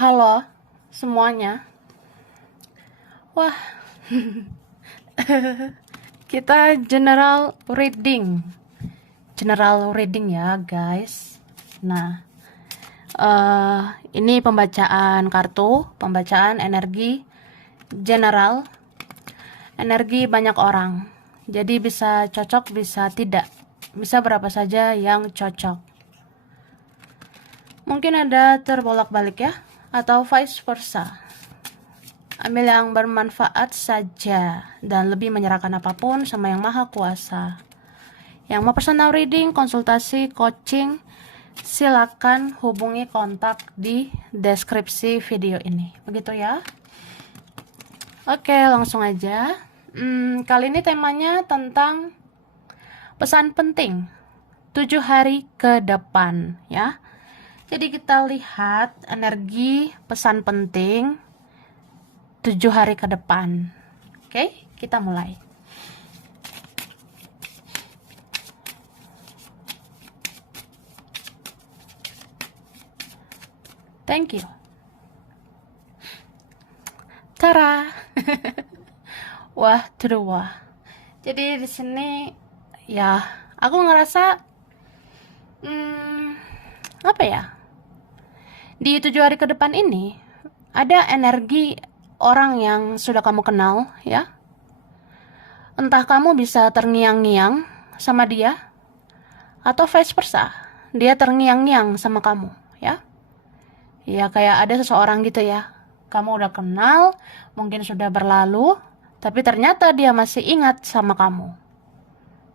Halo semuanya. Wah, kita general reading ya guys. Nah, ini pembacaan kartu, pembacaan energi general, energi banyak orang. Jadi bisa cocok, bisa tidak, bisa berapa saja yang cocok. Mungkin ada terbolak-balik ya, atau vice versa. Ambil yang bermanfaat saja dan lebih menyerahkan apapun sama yang maha kuasa. Yang mau personal reading, konsultasi, coaching, silakan hubungi kontak di deskripsi video ini. Begitu ya. Oke, langsung aja. Kali ini temanya tentang pesan penting 7 hari ke depan ya. Jadi kita lihat energi pesan penting 7 hari ke depan. Oke, kita mulai. Thank you. Tara. Wah, true wah. Jadi di sini ya, aku ngerasa apa ya? Di 7 hari ke depan ini ada energi orang yang sudah kamu kenal ya. Entah kamu bisa terngiang-ngiang sama dia atau vice versa. Dia terngiang-ngiang sama kamu ya. Ya kayak ada seseorang gitu ya. Kamu udah kenal, mungkin sudah berlalu, tapi ternyata dia masih ingat sama kamu.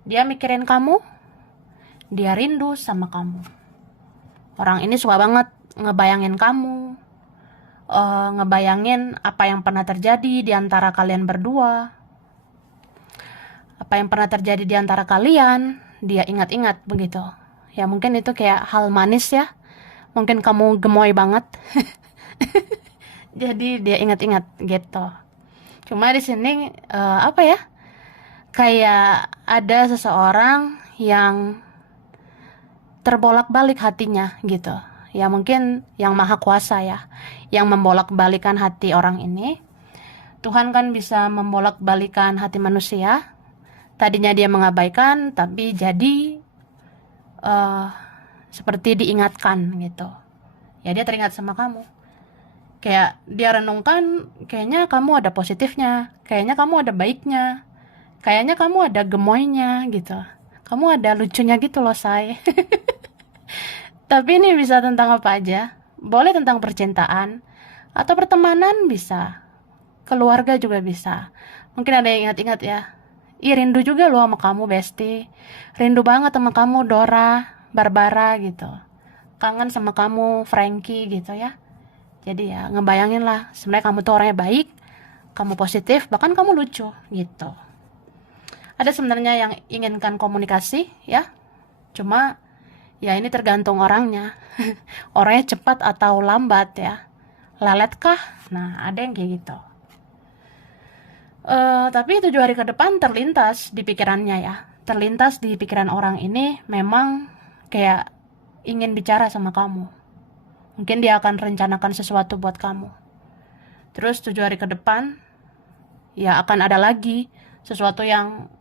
Dia mikirin kamu, dia rindu sama kamu. Orang ini suka banget ngebayangin kamu, ngebayangin apa yang pernah terjadi di antara kalian berdua. Apa yang pernah terjadi di antara kalian, dia ingat-ingat begitu. Ya mungkin itu kayak hal manis ya. Mungkin kamu gemoy banget. Jadi dia ingat-ingat gitu. Cuma di sini apa ya? Kayak ada seseorang yang terbolak-balik hatinya gitu. Ya mungkin yang maha kuasa ya, yang membolak-balikan hati orang ini. Tuhan kan bisa membolak-balikan hati manusia. Tadinya dia mengabaikan, tapi jadi seperti diingatkan gitu. Ya dia teringat sama kamu. Kayak dia renungkan, kayaknya kamu ada positifnya, kayaknya kamu ada baiknya, kayaknya kamu ada gemoynya gitu. Kamu ada lucunya gitu loh, say. Tapi ini bisa tentang apa aja. Boleh tentang percintaan atau pertemanan bisa. Keluarga juga bisa. Mungkin ada yang ingat-ingat ya. Ih, rindu juga loh sama kamu, Besti. Rindu banget sama kamu, Dora, Barbara gitu. Kangen sama kamu, Frankie gitu ya. Jadi ya ngebayangin lah, sebenarnya kamu tuh orangnya baik, kamu positif, bahkan kamu lucu gitu. Ada sebenarnya yang inginkan komunikasi ya, cuma ya ini tergantung orangnya. Orangnya cepat atau lambat ya, lelet kah? Nah ada yang kayak gitu. Tapi 7 hari ke depan terlintas di pikirannya ya, terlintas di pikiran orang ini memang kayak ingin bicara sama kamu. Mungkin dia akan rencanakan sesuatu buat kamu. Terus 7 hari ke depan, ya akan ada lagi sesuatu yang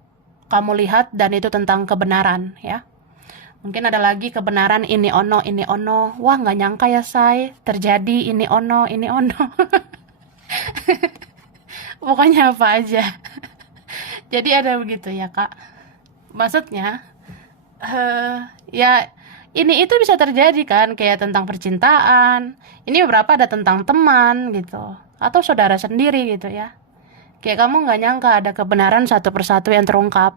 kamu lihat dan itu tentang kebenaran ya. Mungkin ada lagi kebenaran ini ono, ini ono. Wah nggak nyangka ya say, terjadi ini ono, ini ono. Pokoknya apa aja. Jadi ada begitu ya kak. Maksudnya, ya ini itu bisa terjadi kan kayak tentang percintaan. Ini beberapa ada tentang teman gitu atau saudara sendiri gitu ya. Kayak kamu nggak nyangka ada kebenaran satu persatu yang terungkap.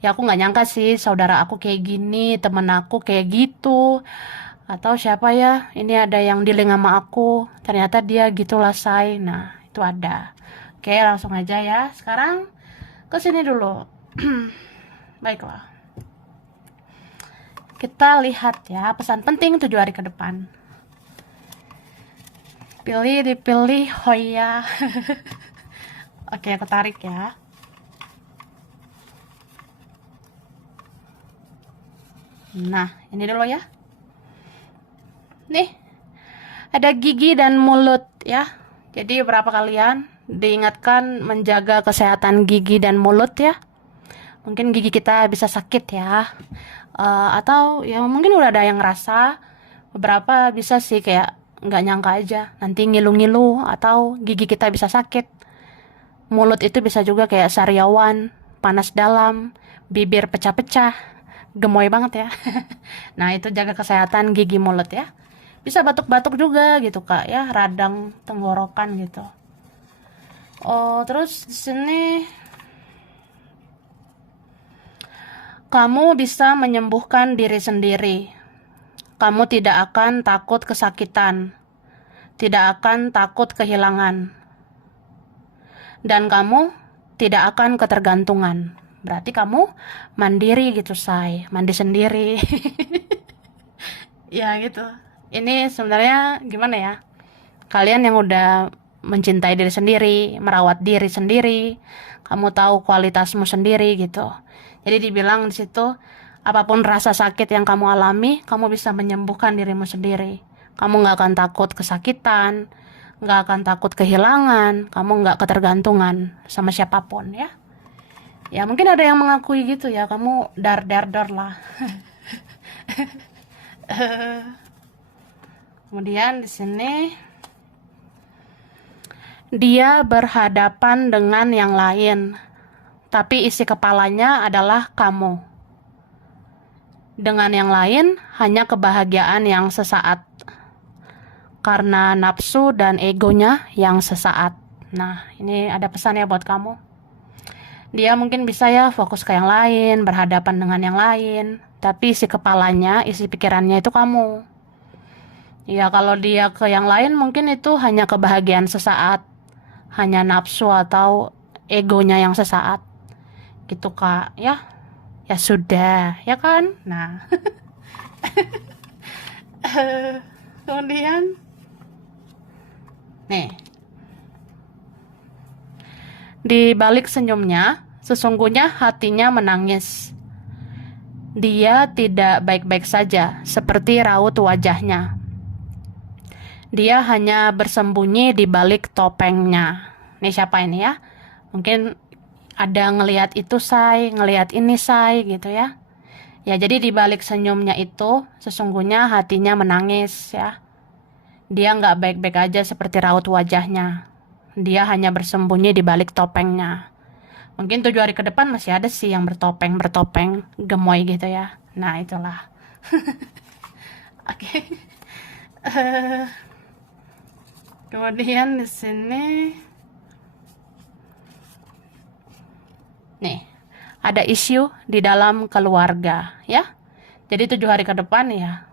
Ya aku nggak nyangka sih saudara aku kayak gini, temen aku kayak gitu. Atau siapa ya, ini ada yang dealing sama aku. Ternyata dia gitulah say. Nah itu ada. Oke langsung aja ya. Sekarang ke sini dulu. Baiklah. Kita lihat ya pesan penting 7 hari ke depan. Pilih dipilih Hoya. Oke, aku tarik ya. Nah, ini dulu ya. Nih, Ada gigi dan mulut ya. Jadi berapa kalian diingatkan menjaga kesehatan gigi dan mulut ya. Mungkin gigi kita bisa sakit ya. Atau ya mungkin udah ada yang ngerasa, beberapa bisa sih kayak nggak nyangka aja nanti ngilu-ngilu atau gigi kita bisa sakit. Mulut itu bisa juga kayak sariawan, panas dalam, bibir pecah-pecah, gemoy banget ya. Nah itu jaga kesehatan gigi mulut ya. Bisa batuk-batuk juga gitu kak ya, radang tenggorokan gitu. Oh terus di sini kamu bisa menyembuhkan diri sendiri. Kamu tidak akan takut kesakitan, tidak akan takut kehilangan, dan kamu tidak akan ketergantungan. Berarti kamu mandiri gitu, say. Mandi sendiri. Ya gitu. Ini sebenarnya gimana ya? Kalian yang udah mencintai diri sendiri, merawat diri sendiri, kamu tahu kualitasmu sendiri gitu. Jadi dibilang di situ, apapun rasa sakit yang kamu alami, kamu bisa menyembuhkan dirimu sendiri. Kamu nggak akan takut kesakitan, nggak akan takut kehilangan, kamu nggak ketergantungan sama siapapun ya. Ya mungkin ada yang mengakui gitu ya, kamu dar lah. Kemudian di sini dia berhadapan dengan yang lain, tapi isi kepalanya adalah kamu. Dengan yang lain hanya kebahagiaan yang sesaat, karena nafsu dan egonya yang sesaat. Nah, ini ada pesan ya buat kamu. Dia mungkin bisa ya fokus ke yang lain, berhadapan dengan yang lain, tapi isi kepalanya, isi pikirannya itu kamu. Ya kalau dia ke yang lain mungkin itu hanya kebahagiaan sesaat, hanya nafsu atau egonya yang sesaat. Gitu kak, ya. Ya sudah, ya kan? Nah. Kemudian nih. Di balik senyumnya, sesungguhnya hatinya menangis. Dia tidak baik-baik saja, seperti raut wajahnya. Dia hanya bersembunyi di balik topengnya. Nih siapa ini ya? Mungkin ada ngelihat itu say, ngelihat ini say gitu ya. Ya jadi di balik senyumnya itu sesungguhnya hatinya menangis ya. Dia nggak baik-baik aja seperti raut wajahnya. Dia hanya bersembunyi di balik topengnya. Mungkin 7 hari ke depan masih ada sih yang bertopeng gemoy gitu ya. Nah itulah. Oke. Kemudian di sini nih ada isu di dalam keluarga ya. Jadi 7 hari ke depan ya.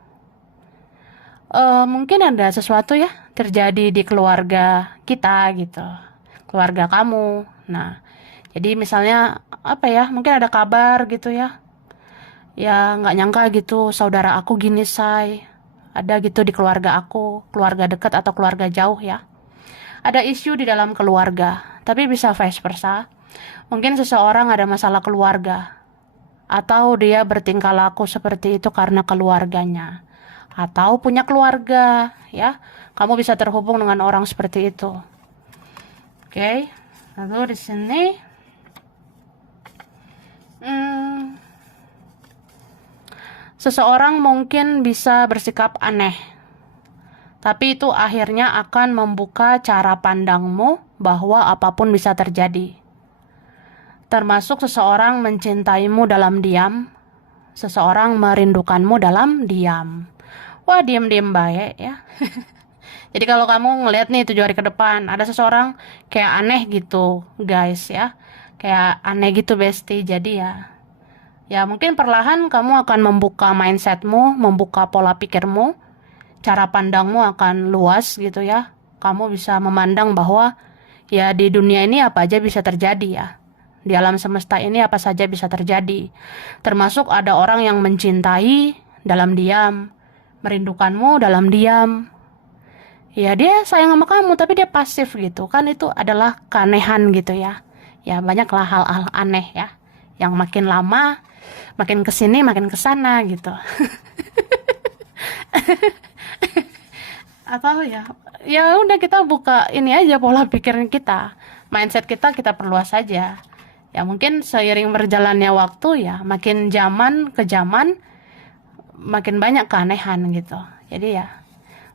Mungkin ada sesuatu ya terjadi di keluarga kita gitu, keluarga kamu. Nah, jadi misalnya apa ya? Mungkin ada kabar gitu ya. Ya nggak nyangka gitu saudara aku gini say. Ada gitu di keluarga aku, keluarga dekat atau keluarga jauh ya. Ada isu di dalam keluarga, tapi bisa vice versa. Mungkin seseorang ada masalah keluarga, atau dia bertingkah laku seperti itu karena keluarganya, atau punya keluarga, ya. Kamu bisa terhubung dengan orang seperti itu. Oke. Lalu di sini seseorang mungkin bisa bersikap aneh, tapi itu akhirnya akan membuka cara pandangmu bahwa apapun bisa terjadi. Termasuk seseorang mencintaimu dalam diam, seseorang merindukanmu dalam diam. Wah, diam-diam baik ya. Jadi kalau kamu ngelihat nih 7 hari ke depan, ada seseorang kayak aneh gitu, guys ya. Kayak aneh gitu, bestie. Jadi ya mungkin perlahan kamu akan membuka mindsetmu, membuka pola pikirmu, cara pandangmu akan luas gitu ya. Kamu bisa memandang bahwa ya di dunia ini apa aja bisa terjadi ya. Di alam semesta ini apa saja bisa terjadi. Termasuk ada orang yang mencintai dalam diam, merindukanmu dalam diam. Ya dia sayang sama kamu tapi dia pasif gitu. Kan itu adalah keanehan gitu ya. Ya banyaklah hal-hal aneh ya. Yang makin lama makin kesini makin kesana gitu. Atau ya udah kita buka ini aja pola pikiran kita, mindset kita perluas saja. Ya mungkin seiring berjalannya waktu ya makin zaman ke zaman makin banyak keanehan gitu. Jadi ya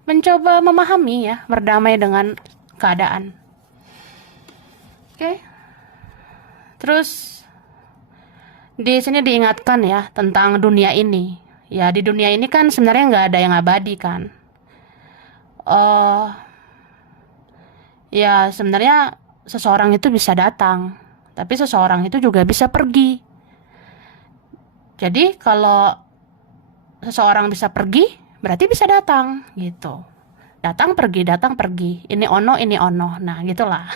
mencoba memahami ya, berdamai dengan keadaan. Oke. Terus di sini diingatkan ya tentang dunia ini. Ya di dunia ini kan sebenarnya nggak ada yang abadi kan. eh Ya sebenarnya seseorang itu bisa datang, tapi seseorang itu juga bisa pergi. Jadi kalau seseorang bisa pergi, berarti bisa datang gitu. Datang pergi. Ini ono, ini ono. Nah, gitulah.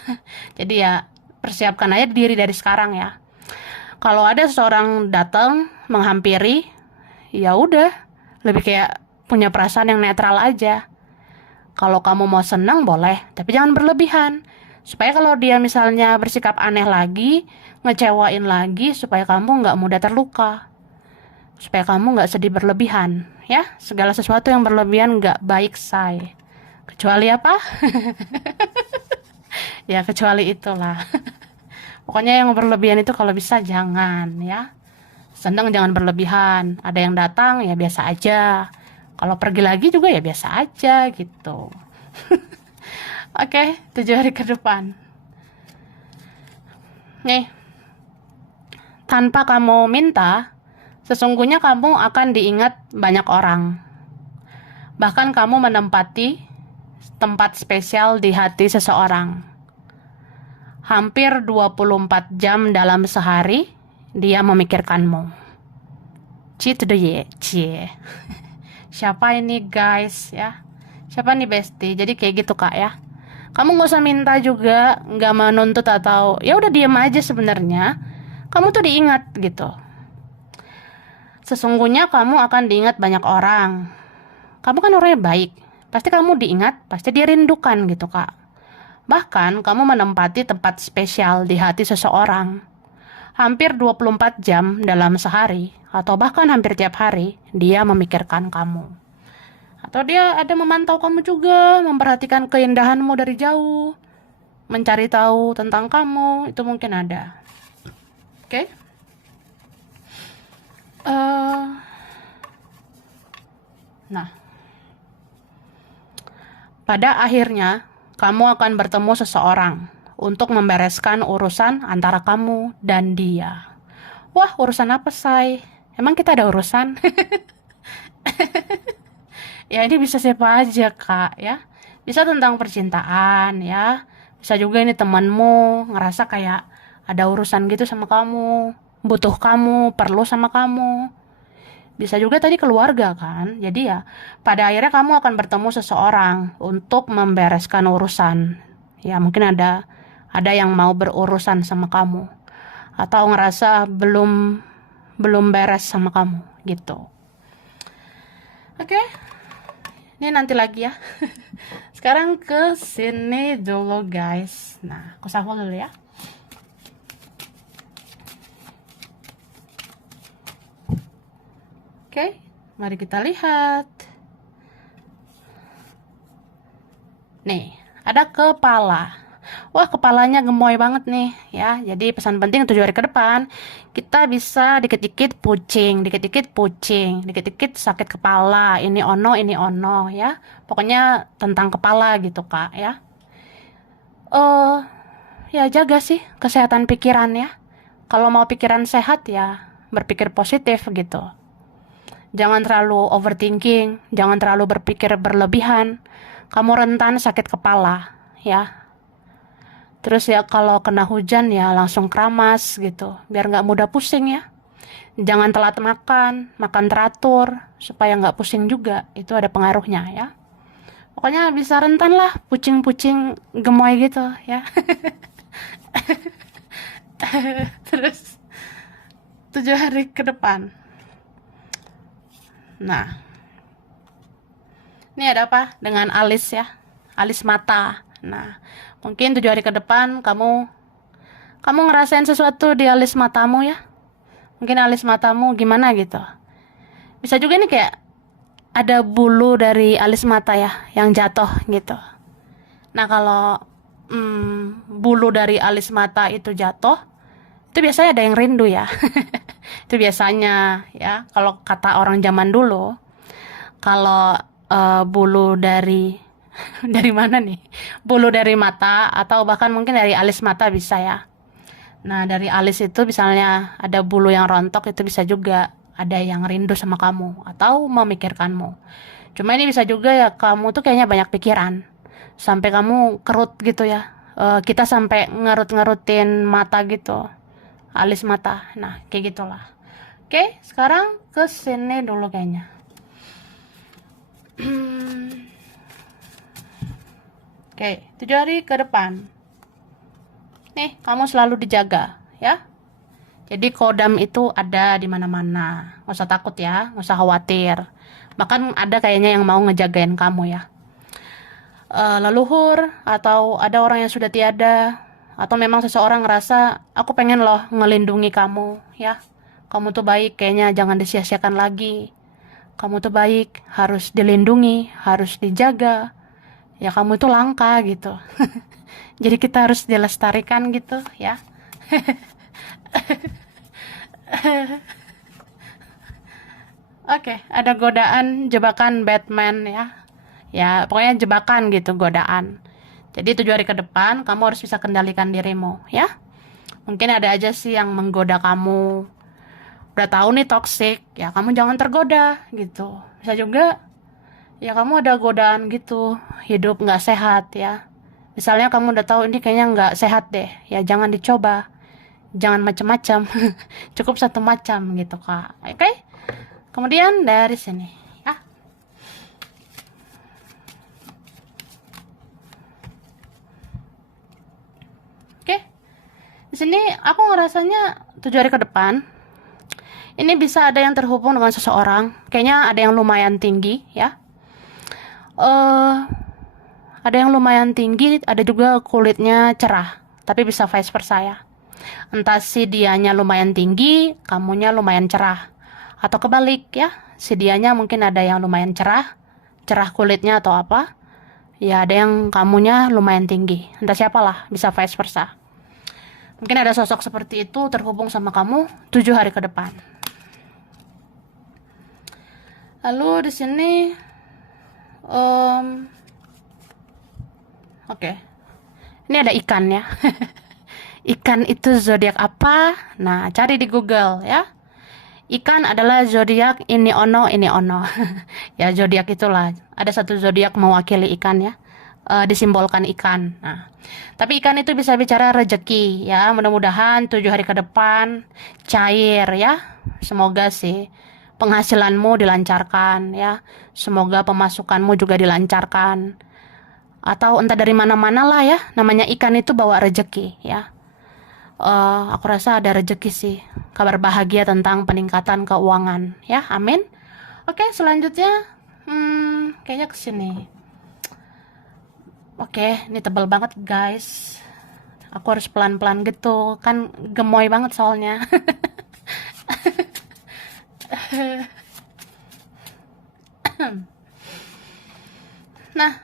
Jadi ya persiapkan aja diri dari sekarang ya. Kalau ada seseorang datang menghampiri, ya udah, lebih kayak punya perasaan yang netral aja. Kalau kamu mau senang boleh, tapi jangan berlebihan. Supaya kalau dia misalnya bersikap aneh lagi, ngecewain lagi, supaya kamu nggak mudah terluka. Supaya kamu nggak sedih berlebihan. Ya, segala sesuatu yang berlebihan nggak baik, say. Kecuali apa? Ya, kecuali itulah. Pokoknya yang berlebihan itu kalau bisa jangan ya. Senang jangan berlebihan. Ada yang datang ya biasa aja. Kalau pergi lagi juga ya biasa aja gitu. Oke, 7 hari ke depan. Nih, tanpa kamu minta, sesungguhnya kamu akan diingat banyak orang. Bahkan kamu menempati tempat spesial di hati seseorang. Hampir 24 jam dalam sehari, dia memikirkanmu. Cie. Siapa ini guys ya? Siapa nih bestie? Jadi kayak gitu kak ya. Kamu nggak usah minta juga, nggak menuntut atau ya udah diem aja sebenarnya. Kamu tuh diingat gitu. Sesungguhnya kamu akan diingat banyak orang. Kamu kan orangnya baik. Pasti kamu diingat, pasti dirindukan gitu kak. Bahkan kamu menempati tempat spesial di hati seseorang. Hampir 24 jam dalam sehari, atau bahkan hampir tiap hari, dia memikirkan kamu. Atau dia ada memantau kamu juga, memperhatikan keindahanmu dari jauh, mencari tahu tentang kamu, itu mungkin ada. Oke? Nah, pada akhirnya, kamu akan bertemu seseorang untuk membereskan urusan antara kamu dan dia. Wah, urusan apa, say? Emang kita ada urusan? Ya, ini bisa siapa aja, Kak, ya. Bisa tentang percintaan, ya. Bisa juga ini temanmu ngerasa kayak ada urusan gitu sama kamu, butuh kamu, perlu sama kamu. Bisa juga tadi keluarga kan. Jadi ya, pada akhirnya kamu akan bertemu seseorang untuk membereskan urusan. Ya, mungkin ada yang mau berurusan sama kamu atau ngerasa belum beres sama kamu gitu. Oke. Ini nanti lagi ya. Sekarang ke sini dulu guys. Nah, aku shuffle dulu ya. Oke, mari kita lihat. Nih, ada kepala. Wah, kepalanya gemoy banget nih ya. Jadi pesan penting 7 hari ke depan, kita bisa dikit-dikit pusing, dikit-dikit sakit kepala. Ini ono ya. Pokoknya tentang kepala gitu, Kak ya. Ya jaga sih kesehatan pikiran ya. Kalau mau pikiran sehat ya berpikir positif gitu. Jangan terlalu overthinking, jangan terlalu berpikir berlebihan. Kamu rentan sakit kepala ya. Terus ya kalau kena hujan ya langsung keramas gitu, biar nggak mudah pusing ya. Jangan telat makan, makan teratur supaya nggak pusing juga, itu ada pengaruhnya ya. Pokoknya bisa rentan lah, pucing-pucing gemoy gitu ya. Terus 7 hari ke depan. Nah, ini ada apa dengan alis ya, alis mata. Nah, mungkin 7 hari ke depan kamu ngerasain sesuatu di alis matamu ya. Mungkin alis matamu gimana gitu. Bisa juga nih kayak ada bulu dari alis mata ya yang jatuh gitu. Nah kalau bulu dari alis mata itu jatuh, itu biasanya ada yang rindu ya. Itu biasanya ya, kalau kata orang zaman dulu, kalau bulu dari dari mana nih? Bulu dari mata atau bahkan mungkin dari alis mata bisa ya. Nah, dari alis itu misalnya ada bulu yang rontok, itu bisa juga ada yang rindu sama kamu atau memikirkanmu. Cuma ini bisa juga ya kamu tuh kayaknya banyak pikiran sampai kamu kerut gitu ya. Kita sampai ngerut-ngerutin mata gitu, alis mata. Nah, kayak gitulah. Oke, sekarang ke sini dulu kayaknya. Oke, 7 hari ke depan. Nih, kamu selalu dijaga, ya. Jadi kodam itu ada di mana-mana. Nggak usah takut ya, nggak usah khawatir. Bahkan ada kayaknya yang mau ngejagain kamu ya. Leluhur atau ada orang yang sudah tiada, atau memang seseorang ngerasa aku pengen loh ngelindungi kamu, ya. Kamu tuh baik, kayaknya jangan disia-siakan lagi. Kamu tuh baik, harus dilindungi, harus dijaga. Ya kamu itu langka gitu. Jadi kita harus dilestarikan gitu ya. Oke, ada godaan jebakan Batman ya. Ya, pokoknya jebakan gitu, godaan. Jadi 7 hari ke depan kamu harus bisa kendalikan dirimu ya. Mungkin ada aja sih yang menggoda kamu. Udah tahu nih toxic, ya kamu jangan tergoda gitu. Bisa juga ya kamu ada godaan gitu, hidup nggak sehat ya. Misalnya kamu udah tahu ini kayaknya nggak sehat deh, ya jangan dicoba. Jangan macam-macam. Cukup satu macam gitu, Kak. Oke? Kemudian dari sini, ya. Oke. Di sini aku ngerasanya 7 hari ke depan ini bisa ada yang terhubung dengan seseorang. Kayaknya ada yang lumayan tinggi, ya. Ada yang lumayan tinggi, ada juga kulitnya cerah, tapi bisa vice versa ya. Entah si dianya lumayan tinggi, kamunya lumayan cerah. Atau kebalik ya, si dianya mungkin ada yang lumayan cerah, cerah kulitnya atau apa. Ya ada yang kamunya lumayan tinggi. Entah siapalah, bisa vice versa. Mungkin ada sosok seperti itu terhubung sama kamu 7 hari ke depan. Lalu di sini oke. Ini ada ikan ya. Ikan itu zodiak apa? Nah, cari di Google ya. Ikan adalah zodiak ini ono ini ono. Ya zodiak itulah. Ada satu zodiak mewakili ikan ya. Disimbolkan ikan. Nah, tapi ikan itu bisa bicara rezeki ya. Mudah-mudahan 7 hari ke depan cair ya. Semoga sih penghasilanmu dilancarkan ya. Semoga pemasukanmu juga dilancarkan. Atau entah dari mana-mana lah ya. Namanya ikan itu bawa rezeki ya. Aku rasa ada rezeki sih, kabar bahagia tentang peningkatan keuangan ya, amin. Oke, selanjutnya kayaknya kesini. Oke, ini tebal banget guys, aku harus pelan-pelan gitu kan, gemoy banget soalnya. Nah,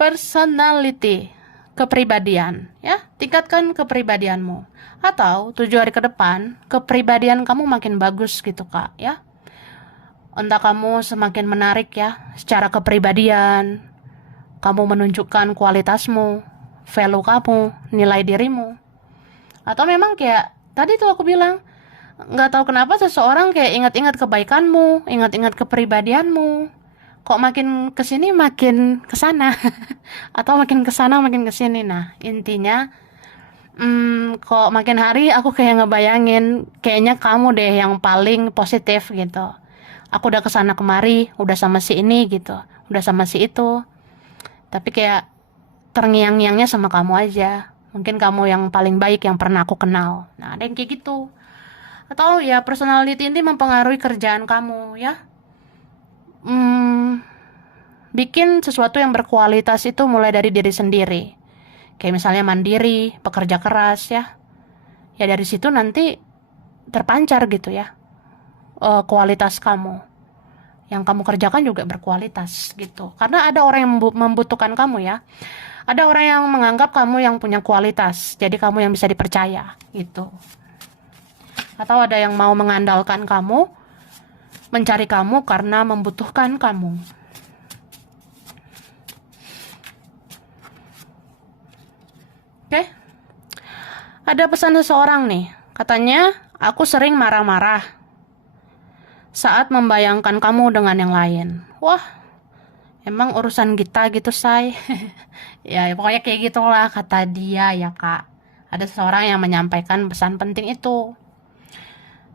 personality, kepribadian ya, tingkatkan kepribadianmu. Atau 7 hari ke depan kepribadian kamu makin bagus gitu kak ya. Entah kamu semakin menarik ya secara kepribadian, kamu menunjukkan kualitasmu, value kamu, nilai dirimu. Atau memang kayak tadi tuh aku bilang, nggak tahu kenapa seseorang kayak ingat-ingat kebaikanmu, ingat-ingat kepribadianmu. Kok makin kesini makin kesana. Atau makin kesana makin kesini. Nah intinya kok makin hari aku kayak ngebayangin kayaknya kamu deh yang paling positif gitu. Aku udah kesana kemari, udah sama si ini gitu, udah sama si itu, tapi kayak terngiang-ngiangnya sama kamu aja. Mungkin kamu yang paling baik yang pernah aku kenal. Nah ada yang kayak gitu. Atau ya personality ini mempengaruhi kerjaan kamu ya. Bikin sesuatu yang berkualitas itu mulai dari diri sendiri. Kayak misalnya mandiri, pekerja keras ya. Ya dari situ nanti terpancar gitu ya kualitas kamu. yang kamu kerjakan juga berkualitas gitu. Karena ada orang yang membutuhkan kamu ya. Ada orang yang menganggap kamu yang punya kualitas, jadi kamu yang bisa dipercaya gitu. Atau ada yang mau mengandalkan kamu, mencari kamu karena membutuhkan kamu. Oke? Ada pesan seseorang nih, katanya, aku sering marah-marah saat membayangkan kamu dengan yang lain. Wah, emang urusan kita gitu, say. Ya, pokoknya kayak gitulah kata dia ya, Kak. Ada seseorang yang menyampaikan pesan penting itu.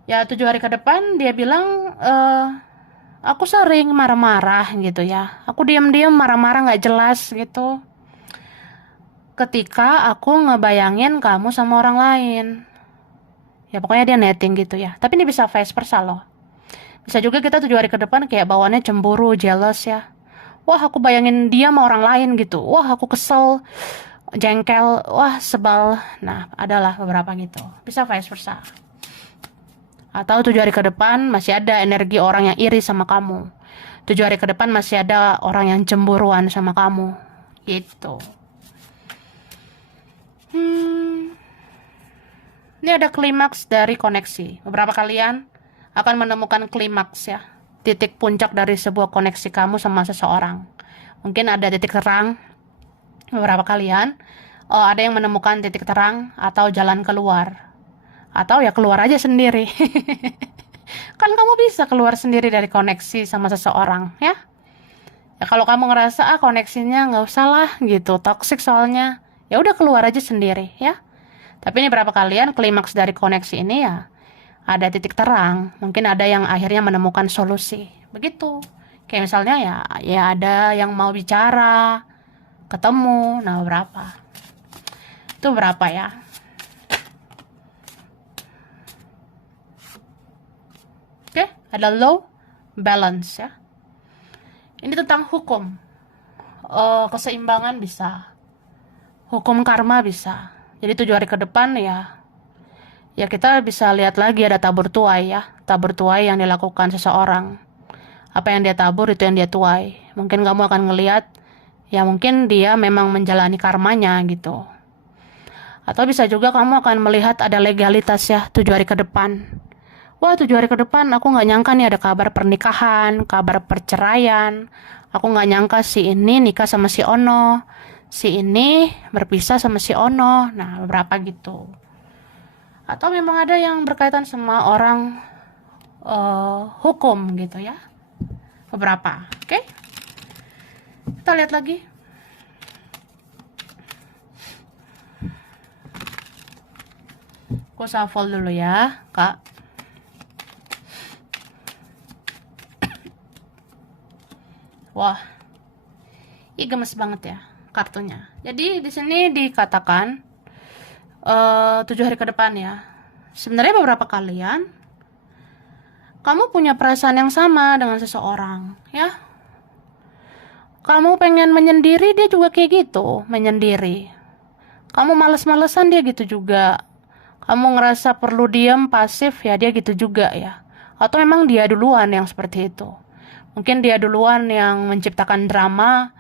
Ya, 7 hari ke depan dia bilang, aku sering marah-marah gitu ya. Aku diam-diam marah-marah gak jelas gitu. Ketika aku ngebayangin kamu sama orang lain. Ya, pokoknya dia netting gitu ya. Tapi ini bisa vice versa loh. Bisa juga kita 7 hari ke depan kayak bawaannya cemburu, jealous ya. Wah, aku bayangin dia sama orang lain gitu. Wah, aku kesel, jengkel, wah, sebal. Nah, adalah beberapa gitu. Bisa vice versa. Atau 7 hari ke depan masih ada energi orang yang iri sama kamu. 7 hari ke depan masih ada orang yang cemburuan sama kamu. Gitu. Ini ada klimaks dari koneksi. Beberapa kalian akan menemukan klimaks ya. Titik puncak dari sebuah koneksi kamu sama seseorang. Mungkin ada titik terang. Beberapa kalian ada yang menemukan titik terang atau jalan keluar. Atau ya keluar aja sendiri. Kan kamu bisa keluar sendiri dari koneksi sama seseorang ya. Ya kalau kamu ngerasa koneksinya nggak usah lah gitu, toxic soalnya, ya udah keluar aja sendiri ya. Tapi ini berapa kalian klimaks dari koneksi ini ya ada titik terang, mungkin ada yang akhirnya menemukan solusi. Begitu. Kayak misalnya ya ada yang mau bicara, ketemu, nah berapa? Itu berapa ya? Oke, ada low balance ya. Ini tentang hukum. Keseimbangan bisa. Hukum karma bisa. Jadi 7 hari ke depan ya kita bisa lihat lagi ada tabur tuai ya. Tabur tuai yang dilakukan seseorang. Apa yang dia tabur itu yang dia tuai. Mungkin kamu akan ngelihat ya mungkin dia memang menjalani karmanya gitu. Atau bisa juga kamu akan melihat ada legalitas ya 7 hari ke depan. Wah, 7 hari ke depan aku gak nyangka nih ada kabar pernikahan, kabar perceraian. Aku gak nyangka si ini nikah sama si Ono, si ini berpisah sama si Ono. Nah, beberapa gitu. Atau memang ada yang berkaitan sama orang hukum gitu ya. Beberapa, oke? Kita lihat lagi. Aku shuffle dulu ya, Kak. Wah, ini gemes banget ya kartunya. Jadi di sini dikatakan 7 hari ke depan ya. Sebenarnya beberapa kalian kamu punya perasaan yang sama dengan seseorang ya. Kamu pengen menyendiri, dia juga kayak gitu, menyendiri. Kamu males-malesan, dia gitu juga. Kamu ngerasa perlu diam, pasif, ya dia gitu juga ya. Atau memang dia duluan yang seperti itu. Mungkin dia duluan yang menciptakan drama.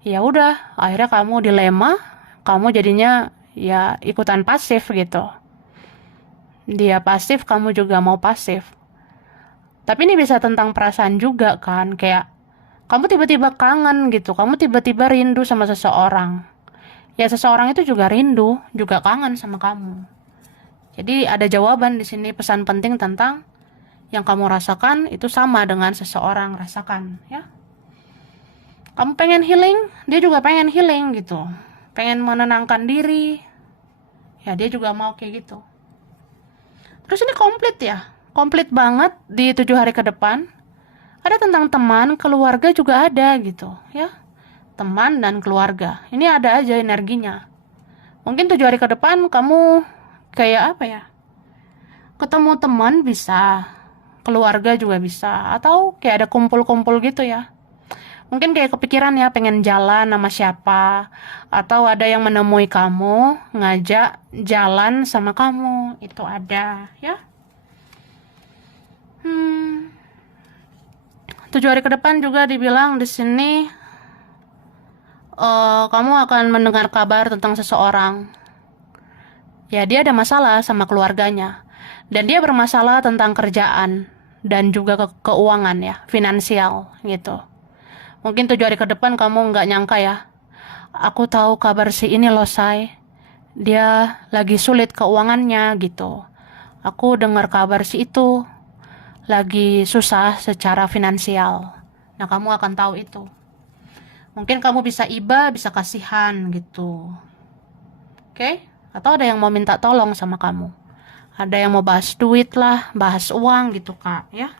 Ya udah, akhirnya kamu dilema, kamu jadinya ya ikutan pasif gitu. Dia pasif, kamu juga mau pasif. Tapi ini bisa tentang perasaan juga kan, kayak kamu tiba-tiba kangen gitu, kamu tiba-tiba rindu sama seseorang. Ya seseorang itu juga rindu, juga kangen sama kamu. Jadi ada jawaban di sini, pesan penting tentang yang kamu rasakan itu sama dengan seseorang rasakan ya. Kamu pengen healing, dia juga pengen healing gitu. Pengen menenangkan diri, ya dia juga mau kayak gitu. Terus ini komplit ya, komplit banget di 7 hari ke depan. Ada tentang teman, keluarga juga ada gitu ya. Teman dan keluarga, ini ada aja energinya. Mungkin 7 hari ke depan kamu kayak apa ya, ketemu teman bisa, keluarga juga bisa, atau kayak ada kumpul-kumpul gitu ya. Mungkin kayak kepikiran ya pengen jalan sama siapa, atau ada yang menemui kamu, ngajak jalan sama kamu, itu ada ya. 7 hari ke depan juga dibilang di sini kamu akan mendengar kabar tentang seseorang. Ya, dia ada masalah sama keluarganya. Dan dia bermasalah tentang kerjaan dan juga keuangan ya, finansial gitu. Mungkin 7 hari ke depan kamu nggak nyangka ya. Aku tahu kabar si ini loh, Say. Dia lagi sulit keuangannya gitu. Aku dengar kabar si itu lagi susah secara finansial. Nah, kamu akan tahu itu. Mungkin kamu bisa iba, bisa kasihan gitu. Oke? Atau ada yang mau minta tolong sama kamu. Ada yang mau bahas duit lah, bahas uang gitu, Kak, ya.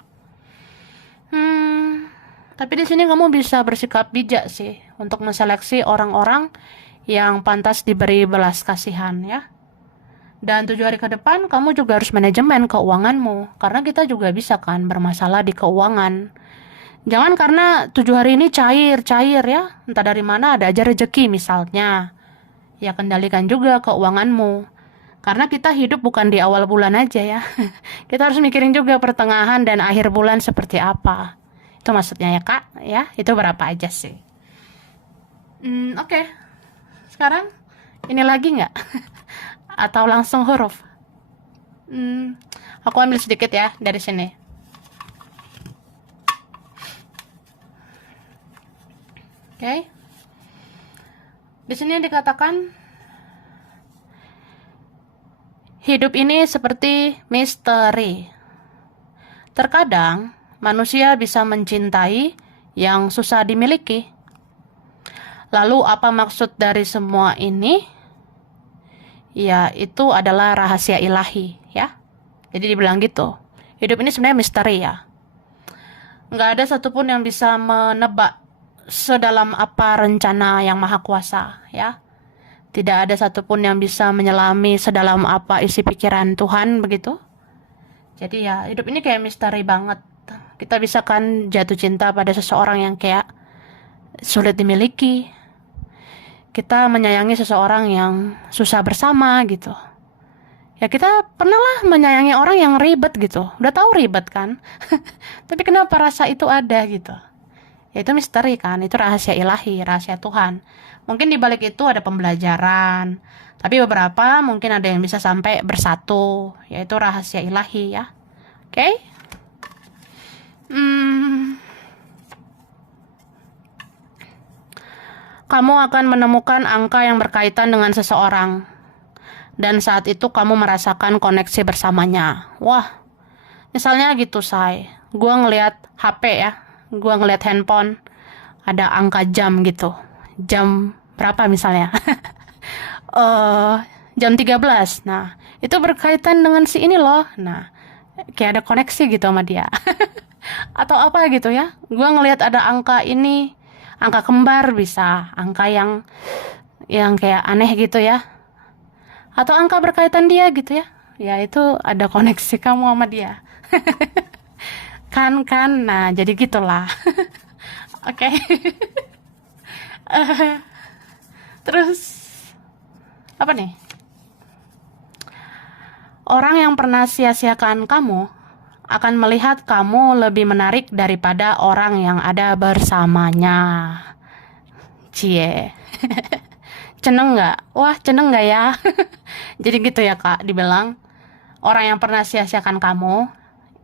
Tapi di sini kamu bisa bersikap bijak sih untuk menseleksi orang-orang yang pantas diberi belas kasihan ya. Dan 7 hari ke depan kamu juga harus manajemen keuanganmu, karena kita juga bisa kan bermasalah di keuangan. Jangan karena 7 hari ini cair ya, entah dari mana ada aja rezeki misalnya. Ya kendalikan juga keuanganmu. Karena kita hidup bukan di awal bulan aja ya. Kita harus mikirin juga pertengahan dan akhir bulan seperti apa. Itu maksudnya ya, Kak, ya. Itu berapa aja sih. Oke. Sekarang ini lagi nggak? Atau langsung huruf? Aku ambil sedikit ya dari sini. Oke. Di sini dikatakan hidup ini seperti misteri. Terkadang manusia bisa mencintai yang susah dimiliki. Lalu apa maksud dari semua ini? Ya, itu adalah rahasia ilahi, ya. Jadi dibilang gitu. Hidup ini sebenarnya misteri ya. Nggak ada satupun yang bisa menebak sedalam apa rencana yang maha kuasa, ya. Tidak ada satupun yang bisa menyelami sedalam apa isi pikiran Tuhan, begitu. Jadi ya, hidup ini kayak misteri banget. Kita bisa kan jatuh cinta pada seseorang yang kayak sulit dimiliki. Kita menyayangi seseorang yang susah bersama gitu. Ya kita pernah lah menyayangi orang yang ribet gitu. Udah tahu ribet kan. Tapi kenapa rasa itu ada gitu. Ya itu misteri kan. Itu rahasia ilahi, rahasia Tuhan. Mungkin di balik itu ada pembelajaran. Tapi beberapa mungkin ada yang bisa sampai bersatu. Yaitu rahasia ilahi ya. Oke? Kamu akan menemukan angka yang berkaitan dengan seseorang. Dan saat itu kamu merasakan koneksi bersamanya. Wah, misalnya gitu, Say. Gua ngelihat HP ya. Gua ngelihat handphone. Ada angka jam gitu. Jam berapa misalnya? Jam 13. Nah, itu berkaitan dengan si ini loh. Nah, kayak ada koneksi gitu sama dia. Atau apa gitu ya. Gua ngelihat ada angka ini. Angka kembar bisa, angka yang kayak aneh gitu ya. Atau angka berkaitan dia gitu ya. Ya itu ada koneksi kamu sama dia. kan, nah jadi gitulah. Oke. Terus, apa nih? Orang yang pernah sia-siakan kamu akan melihat kamu lebih menarik daripada orang yang ada bersamanya. Cie. Ceneng nggak? Wah, ceneng nggak ya? Jadi gitu ya, Kak, dibilang. Orang yang pernah sia-siakan kamu,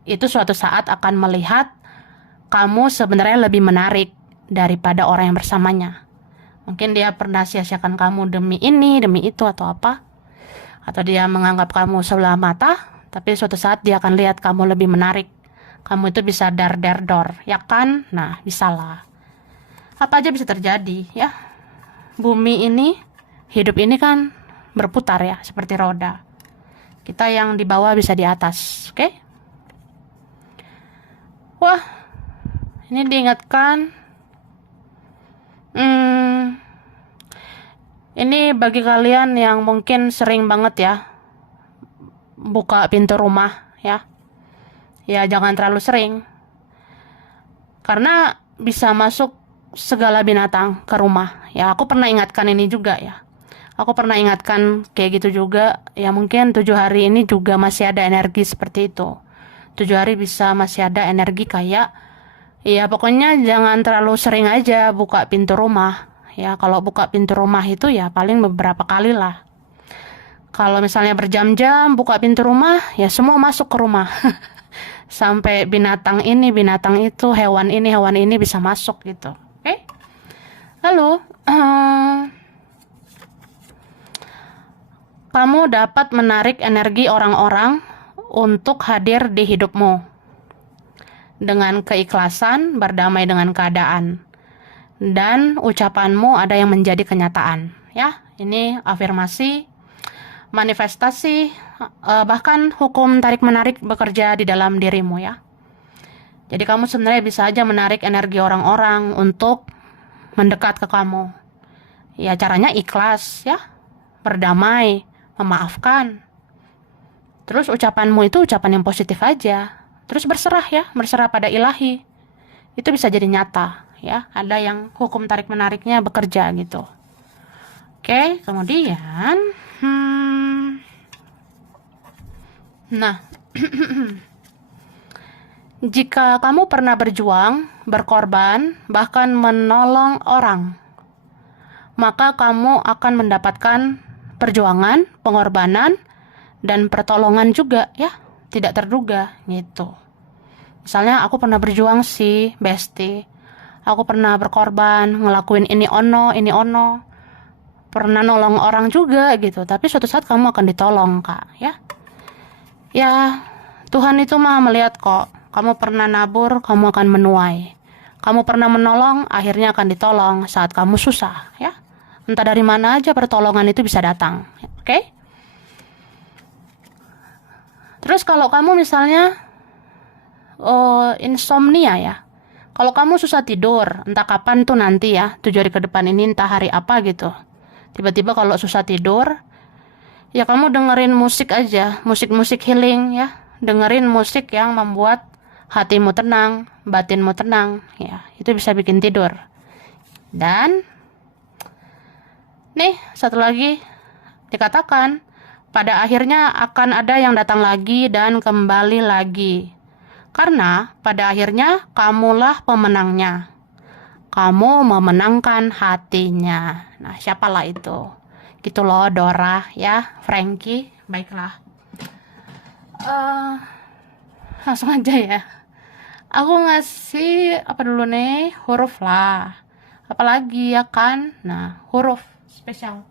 itu suatu saat akan melihat kamu sebenarnya lebih menarik daripada orang yang bersamanya. Mungkin dia pernah sia-siakan kamu demi ini, demi itu, atau apa. Atau dia menganggap kamu sebelah mata, tapi suatu saat dia akan lihat kamu lebih menarik. Kamu itu bisa dar-dar-dor, ya kan? Nah, bisalah. Apa aja bisa terjadi, ya. Bumi ini, hidup ini kan berputar ya, seperti roda. Kita yang di bawah bisa di atas, oke? Wah, ini diingatkan. Ini bagi kalian yang mungkin sering banget ya buka pintu rumah ya. Ya jangan terlalu sering. Karena bisa masuk segala binatang ke rumah. Ya aku pernah ingatkan ini juga ya. Aku pernah ingatkan kayak gitu juga. Ya mungkin 7 hari ini juga masih ada energi seperti itu. 7 hari bisa masih ada energi kayak Iya, pokoknya jangan terlalu sering aja buka pintu rumah. Ya, kalau buka pintu rumah itu ya paling beberapa kali lah. Kalau misalnya berjam-jam buka pintu rumah, ya semua masuk ke rumah. Sampai binatang ini, binatang itu, hewan ini bisa masuk gitu. Oke? Lalu, kamu dapat menarik energi orang-orang untuk hadir di hidupmu. Dengan keikhlasan, berdamai dengan keadaan. Dan ucapanmu ada yang menjadi kenyataan. Ya, ini afirmasi, manifestasi, bahkan hukum tarik-menarik bekerja di dalam dirimu ya. Jadi kamu sebenarnya bisa aja menarik energi orang-orang untuk mendekat ke kamu. Ya, caranya ikhlas ya, berdamai, memaafkan. Terus ucapanmu itu ucapan yang positif aja. Terus berserah ya, berserah pada ilahi. Itu bisa jadi nyata ya, ada yang hukum tarik-menariknya bekerja gitu. Oke, kemudian nah, jika kamu pernah berjuang, berkorban, bahkan menolong orang, maka kamu akan mendapatkan perjuangan, pengorbanan, dan pertolongan juga ya, tidak terduga gitu. Misalnya aku pernah berjuang sih, Besti. Aku pernah berkorban, ngelakuin ini ono, pernah nolong orang juga gitu. Tapi suatu saat kamu akan ditolong, Kak, ya. Ya, Tuhan itu mah melihat kok. Kamu pernah nabur, kamu akan menuai. Kamu pernah menolong, akhirnya akan ditolong saat kamu susah, ya. Entah dari mana aja pertolongan itu bisa datang, oke? Terus kalau kamu misalnya insomnia ya, kalau kamu susah tidur, entah kapan tuh nanti ya, 7 hari ke depan ini entah hari apa gitu. Tiba-tiba kalau susah tidur, ya kamu dengerin musik aja, musik-musik healing ya. Dengerin musik yang membuat hatimu tenang, batinmu tenang, ya. Itu bisa bikin tidur. Dan nih, satu lagi dikatakan, pada akhirnya akan ada yang datang lagi dan kembali lagi. Karena pada akhirnya kamulah pemenangnya. Kamu memenangkan hatinya. Nah, siapalah itu? Gitu loh, Dora ya, Frankie. Baiklah. Langsung aja ya. Aku ngasih apa dulu nih? Huruf lah. Apalagi ya kan? Nah, huruf spesial.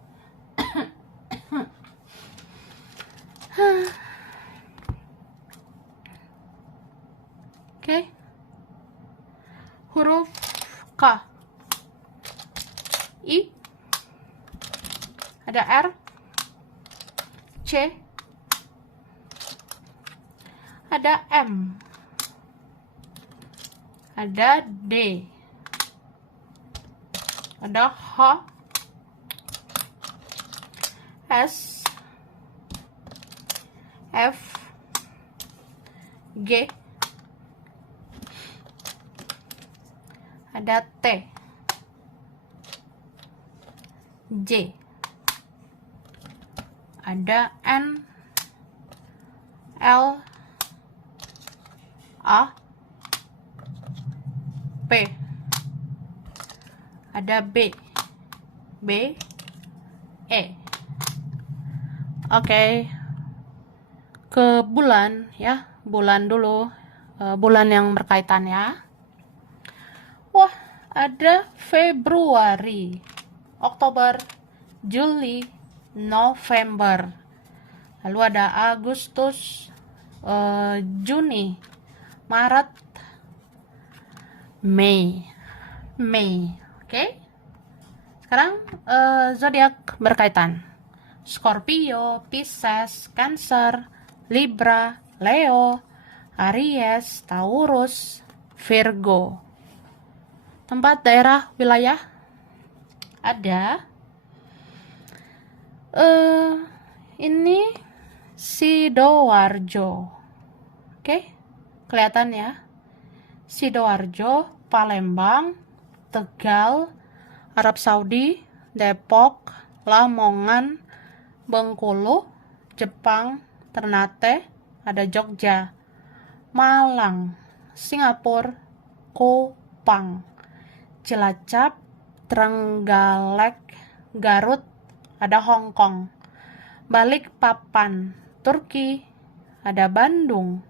Oke. Huruf K. I. Ada R. C. Ada M. Ada D. Ada H. S. F. G. Ada T. J. Ada N. L. A. P. Ada B. B. E. Oke. Ke bulan ya, bulan dulu, bulan yang berkaitan ya. Wah, ada Februari, Oktober, Juli, November. Lalu ada Agustus, Juni, Maret, Mei. Oke. Sekarang zodiak berkaitan. Scorpio, Pisces, Cancer, Libra, Leo, Aries, Taurus, Virgo. Tempat, daerah, wilayah ada ini Sidoarjo. Oke, kelihatan ya. Sidoarjo, Palembang, Tegal, Arab Saudi, Depok, Lamongan, Bengkulu, Jepang, Ternate, ada Jogja, Malang, Singapura, Kupang, Cilacap, Trenggalek, Garut, ada Hong Kong. Balikpapan, Turki, ada Bandung.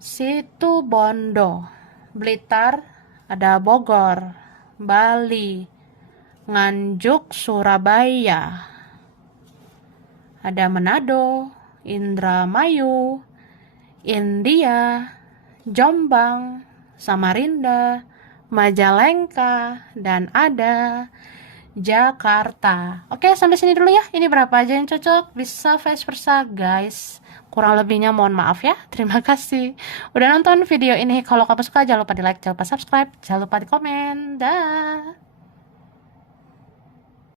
Situbondo, Blitar, ada Bogor. Bali, Nganjuk, Surabaya, ada Manado, Indramayu, India, Jombang, Samarinda, Majalengka, dan ada Jakarta. Oke, sampai sini dulu ya. Ini berapa aja yang cocok, bisa vice versa guys. Kurang lebihnya mohon maaf ya. Terima kasih udah nonton video ini. Kalau kamu suka jangan lupa di like, jangan lupa subscribe, jangan lupa di komen. Dah.